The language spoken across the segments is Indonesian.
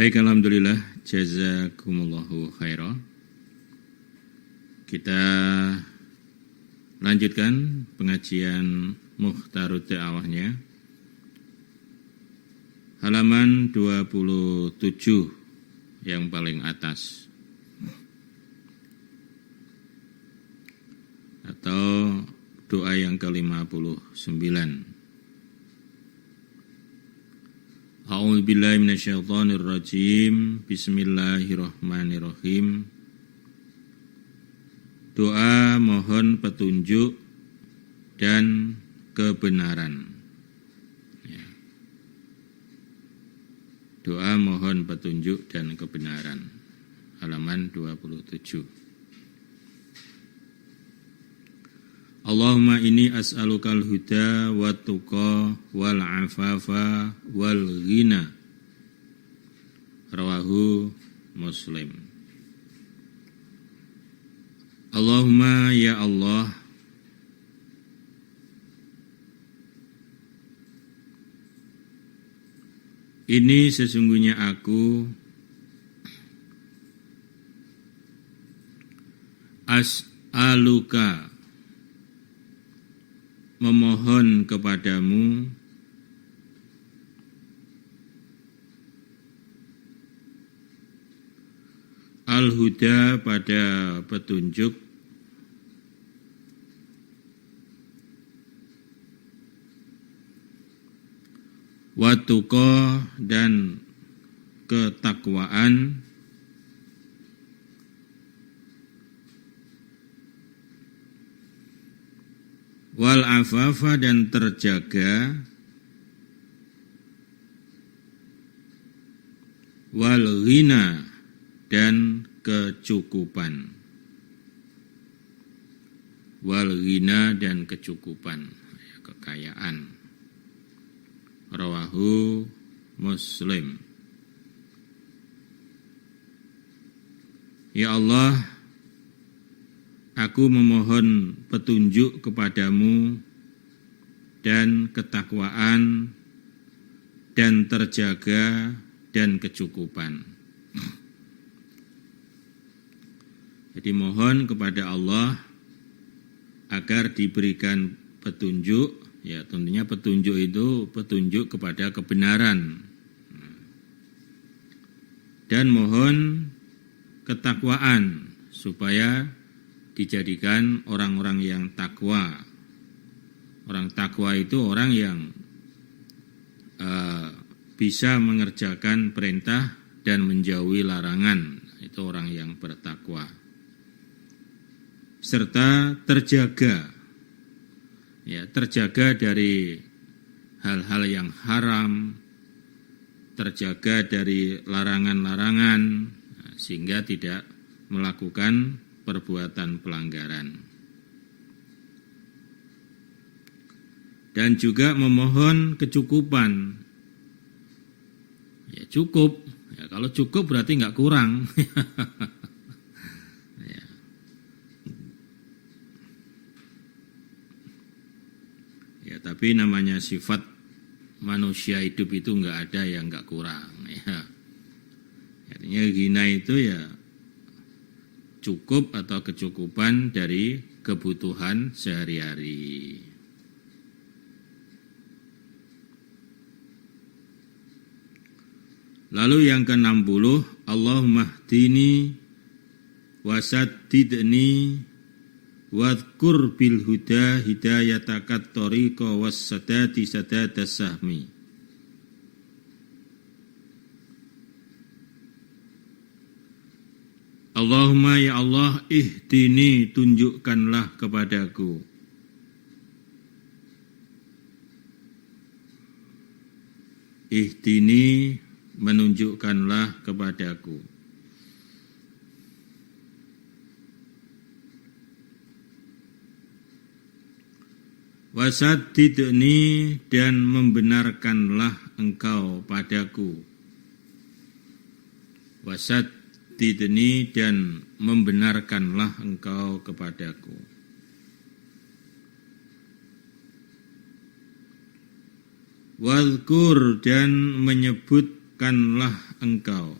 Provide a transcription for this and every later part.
Baik, alhamdulillah, jazakumullahu khairan. Kita lanjutkan pengajian Mukhtarud Da'awahnya. Halaman 27 yang paling atas. Atau doa yang ke-59. A'udzu billahi minasyaitonir rajim. Bismillahirrahmanirrahim. Doa mohon petunjuk dan kebenaran. Ya. Doa mohon petunjuk dan kebenaran. Halaman 27. Allahumma inni as'alukal huda wa tuqa wal afafa wal ghina. Rawahu Muslim. Allahumma ya Allah, ini sesungguhnya aku as'aluka, memohon kepadamu al-huda, pada petunjuk, wa tuqa, dan ketakwaan, wal afafa, dan terjaga, wal ghina, dan kecukupan. Wal ghina, dan kecukupan, kekayaan. Rawahu Muslim. Ya Allah, aku memohon petunjuk kepadamu dan ketakwaan dan terjaga dan kecukupan. Jadi mohon kepada Allah agar diberikan petunjuk, ya tentunya petunjuk itu petunjuk kepada kebenaran. Dan mohon ketakwaan supaya dijadikan orang-orang yang takwa. Orang takwa itu orang yang bisa mengerjakan perintah dan menjauhi larangan. Itu orang yang bertakwa. Serta terjaga, ya, terjaga dari hal-hal yang haram, terjaga dari larangan-larangan, sehingga tidak melakukan perbuatan pelanggaran. Dan juga memohon kecukupan. Ya cukup. Ya, kalau cukup berarti nggak kurang. Ya. Ya, tapi namanya sifat manusia hidup itu nggak ada yang nggak kurang. Ya. Artinya ghina itu ya cukup atau kecukupan dari kebutuhan sehari-hari. Lalu yang ke-60, Allahumma hdini wasaddidni wadhkur bil huda hidayatakat tariqa wassadati sadatas sahmi. Allahumma ya Allah, ihdini, tunjukkanlah kepadaku. Ihdini, menunjukkanlah kepadaku. Wasaddidni, dan membenarkanlah engkau padaku. Wasaddidni, dan membenarkanlah engkau kepadaku. Wadhkur, dan menyebut tunjukkanlah engkau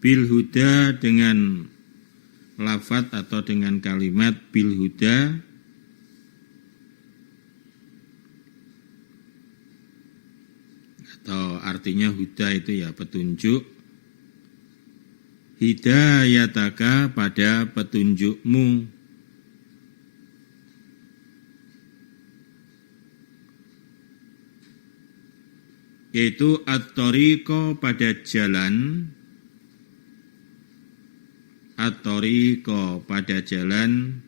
bil huda dengan lafadz atau dengan kalimat bil huda atau artinya huda itu ya petunjuk, hidayataka pada petunjukmu, yaitu at-thariqa pada jalan, at-thariqa pada jalan,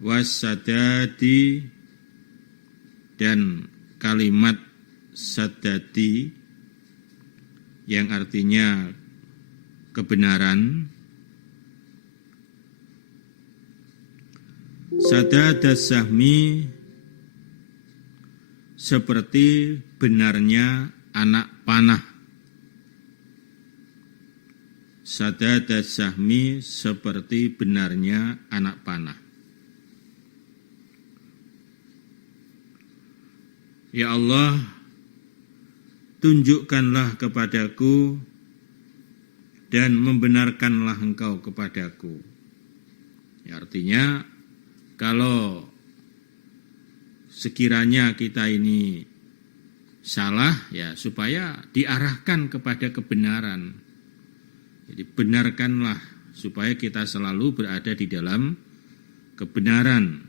was-sadadi dan kalimat sadadi yang artinya kebenaran. Sadadas sahmi seperti benarnya anak panah. Sadadas sahmi seperti benarnya anak panah. Ya Allah, tunjukkanlah kepadaku dan membenarkanlah engkau kepadaku. Ya, artinya kalau sekiranya kita ini salah, ya supaya diarahkan kepada kebenaran. Jadi benarkanlah supaya kita selalu berada di dalam kebenaran.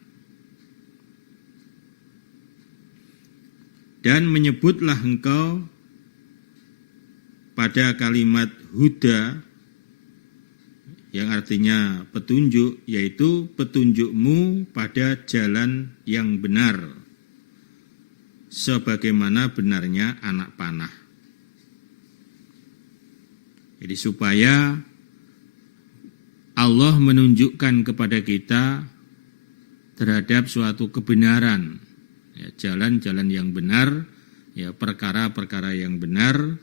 Dan menyebutlah engkau pada kalimat huda yang artinya petunjuk, yaitu petunjukmu pada jalan yang benar sebagaimana benarnya anak panah. Jadi supaya Allah menunjukkan kepada kita terhadap suatu kebenaran, ya, jalan-jalan yang benar, ya, perkara-perkara yang benar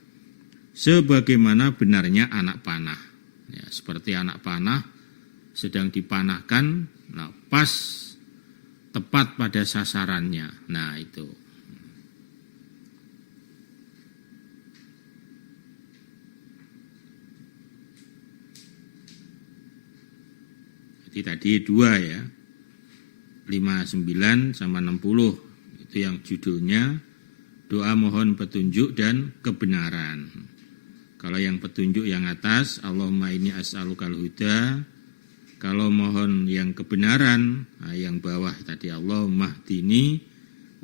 sebagaimana benarnya anak panah. Ya, seperti anak panah sedang dipanahkan, nah pas tepat pada sasarannya. Nah, itu. Jadi tadi 2 ya. 59 sama 60 itu yang judulnya doa mohon petunjuk dan kebenaran. Kalau yang petunjuk yang atas, Allahumma inni as'alukal huda. Kalau mohon yang kebenaran, nah yang bawah tadi Allahumma hdini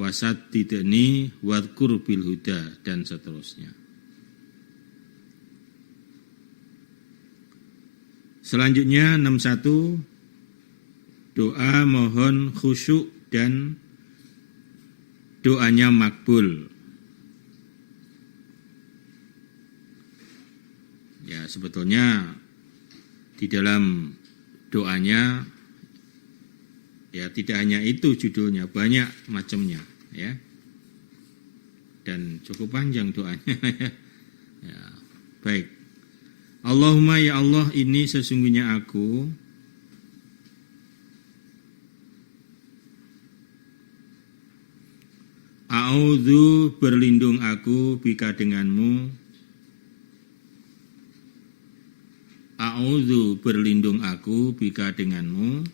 wasaddidni wadhkur bil huda dan seterusnya. Selanjutnya 61 doa mohon khusyuk dan doanya makbul. Ya, sebetulnya di dalam doanya ya tidak hanya itu judulnya, banyak macamnya ya. Dan cukup panjang doanya ya. Ya, baik. Allahumma ya Allah, ini sesungguhnya aku a'udzu berlindung aku bika denganmu. A'udzu berlindung aku bika denganmu.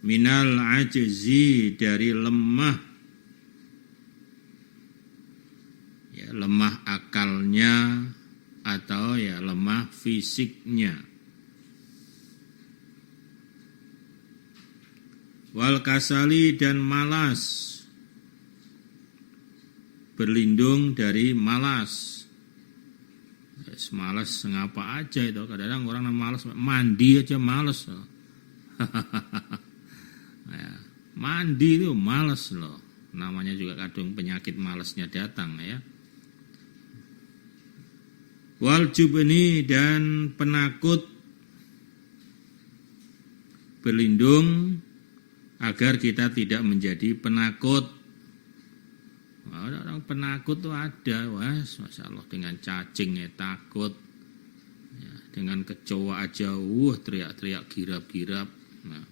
Minal ajzi dari lemah. Ya, lemah akalnya atau ya lemah fisiknya. Wal kasali dan malas. Berlindung dari malas. Malas ngapa aja itu. Kadang-kadang orang malas mandi aja malas. Ya, mandi itu malas loh. Namanya juga kadang penyakit malasnya datang ya. Wal jubni dan penakut. Berlindung agar kita tidak menjadi penakut. Orang penakut tuh ada, masya Allah, dengan cacingnya takut, ya, dengan kecoa aja, teriak-teriak girap-girap. Nah,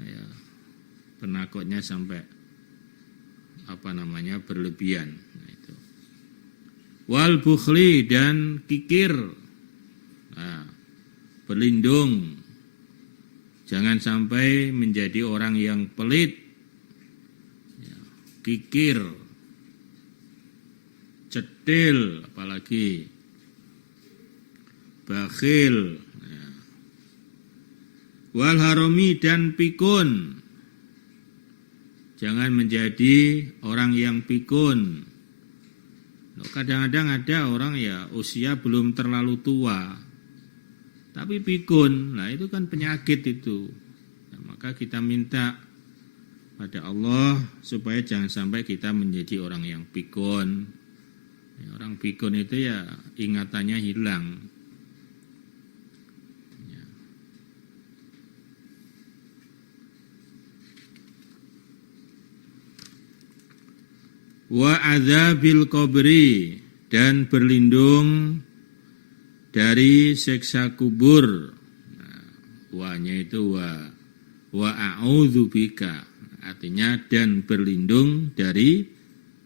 Ya, penakutnya sampai berlebihan. Nah, itu. Wal bukhli dan kikir. Nah, berlindung. Jangan sampai menjadi orang yang pelit, ya, kikir, cetil, apalagi bakhil. Ya. Wal harami dan pikun. Jangan menjadi orang yang pikun. Kadang-kadang ada orang ya usia belum terlalu tua, tapi pikun. Nah itu kan penyakit itu. Nah, maka kita minta pada Allah supaya jangan sampai kita menjadi orang yang pikun. Ya, orang pikun itu ya ingatannya hilang. Wa adzabil qabri dan berlindung dari siksa kubur. Nah, wa-nya itu wa a'udzubika, artinya dan berlindung dari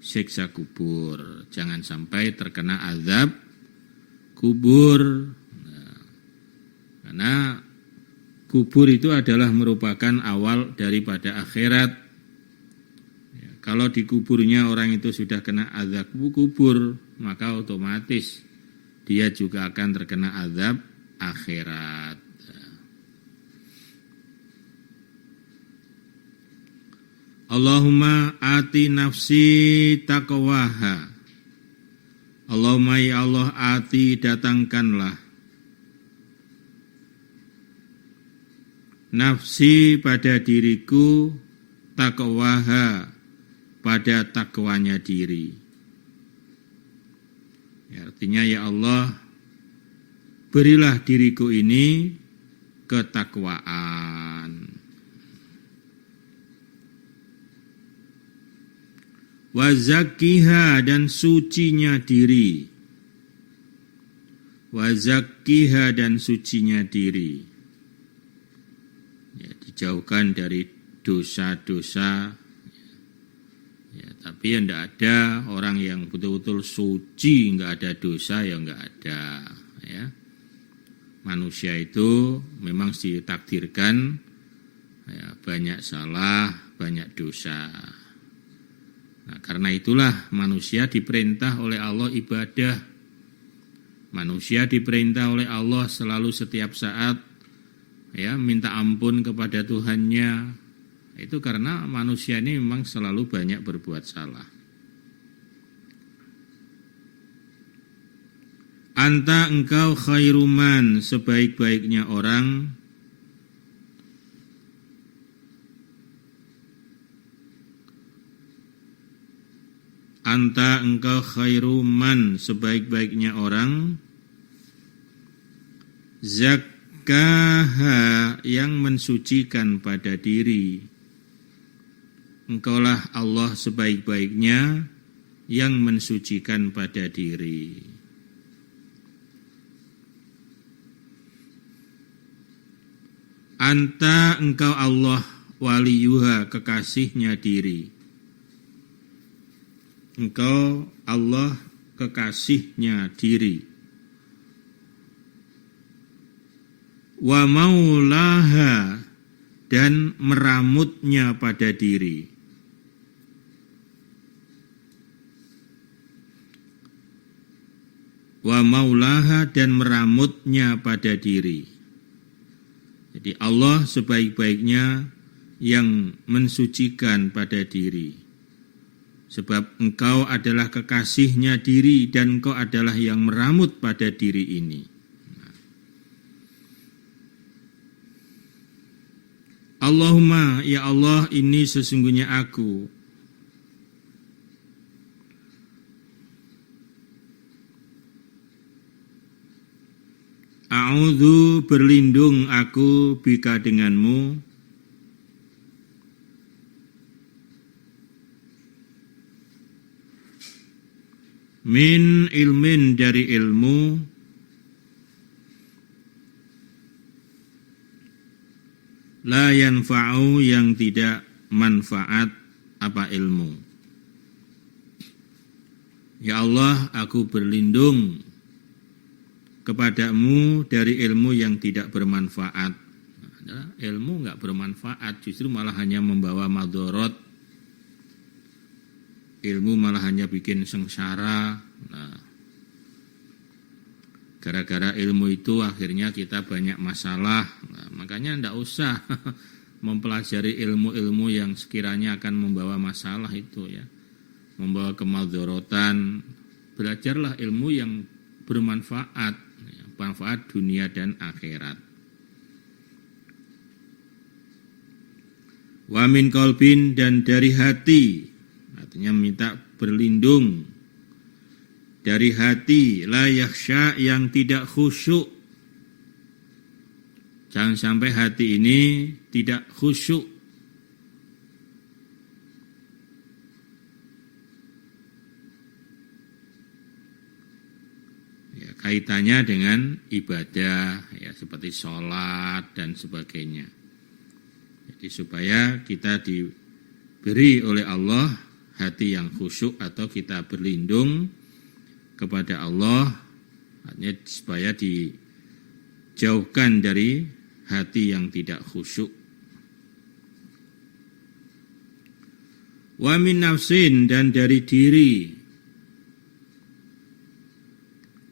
siksa kubur. Jangan sampai terkena azab kubur. Nah, karena kubur itu adalah merupakan awal daripada akhirat. Kalau di kuburnya orang itu sudah kena azab kubur, maka otomatis dia juga akan terkena azab akhirat. Allahumma ati nafsi taqwaha. Allahumma ya Allah ati datangkanlah nafsi pada diriku taqwaha, pada takwanya diri. Ya, artinya ya Allah, berilah diriku ini ketakwaan. Wa zakkiha dan sucinya diri. Wa zakkiha dan sucinya diri. Ya, dijauhkan dari dosa-dosa. Ya, tapi ya tidak ada orang yang betul-betul suci, enggak ada dosa, ya enggak ada. Ya. Manusia itu memang ditakdirkan ya, banyak salah, banyak dosa. Nah, karena itulah manusia diperintah oleh Allah ibadah. Manusia diperintah oleh Allah selalu setiap saat ya minta ampun kepada Tuhannya. Itu karena manusia ini memang selalu banyak berbuat salah. Anta engkau khairuman, sebaik-baiknya orang. Anta engkau khairuman, sebaik-baiknya orang. Zakkaha, yang mensucikan pada diri. Engkaulah Allah sebaik-baiknya yang mensucikan pada diri. Anta engkau Allah waliyuha, kekasihnya diri. Engkau Allah kekasihnya diri. Wa maulaha, dan meramutnya pada diri. Wa maulaha, dan meramutnya pada diri. Jadi Allah sebaik-baiknya yang mensucikan pada diri. Sebab engkau adalah kekasihnya diri dan engkau adalah yang meramut pada diri ini. Allahumma ya Allah, ini sesungguhnya aku. A'udzu, berlindung aku bika denganmu. Min ilmin, dari ilmu. la yanfa'u yang tidak manfaat apa ilmu. Ya Allah, aku berlindung kepadamu dari ilmu yang tidak bermanfaat. Ilmu enggak bermanfaat, justru malah hanya membawa madorot. Ilmu malah hanya bikin sengsara. Nah, gara-gara ilmu itu akhirnya kita banyak masalah. Nah, makanya enggak usah mempelajari ilmu-ilmu yang sekiranya akan membawa masalah itu ya. Membawa kemadorotan. Belajarlah ilmu yang bermanfaat, ya, manfaat dunia dan akhirat. Wa min qalbin dan dari hati, artinya minta berlindung dari hati la yakhsha yang tidak khusyuk. Jangan sampai hati ini tidak khusyuk. Ya, kaitannya dengan ibadah, ya, seperti sholat dan sebagainya. Jadi supaya kita diberi oleh Allah hati yang khusyuk atau kita berlindung kepada Allah, artinya supaya dijauhkan dari hati yang tidak khusyuk. Wa min nafsin dan dari diri.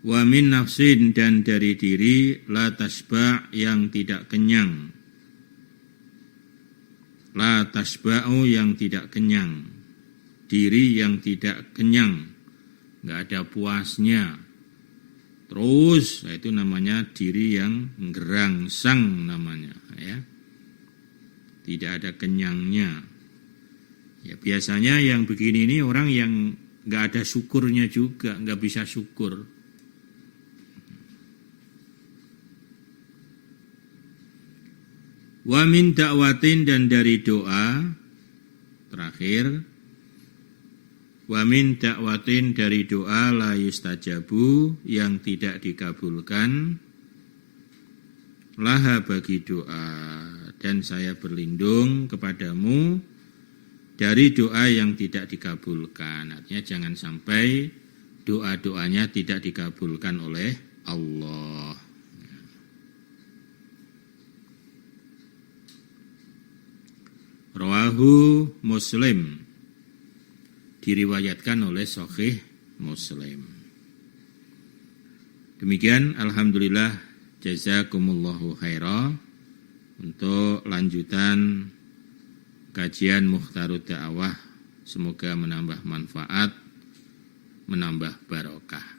Wa min nafsin dan dari diri la tasba' yang tidak kenyang. La tasba'u yang tidak kenyang. Diri yang tidak kenyang. Enggak ada puasnya. Terus itu namanya diri yang gerangsang namanya ya. Tidak ada kenyangnya. Ya biasanya yang begini ini orang yang enggak ada syukurnya juga, enggak bisa syukur. Wa min da'watin dan dari doa terakhir. Wa min da'watin dari doa la yustajabu yang tidak dikabulkan laha bagi doa, dan saya berlindung kepadamu dari doa yang tidak dikabulkan. Artinya jangan sampai doa-doanya tidak dikabulkan oleh Allah. Rawahu Muslim, diriwayatkan oleh Sahih Muslim. Demikian, alhamdulillah, jazakumullahu khaira. Untuk lanjutan kajian Mukhtarud Da'wah, semoga menambah manfaat, menambah barokah.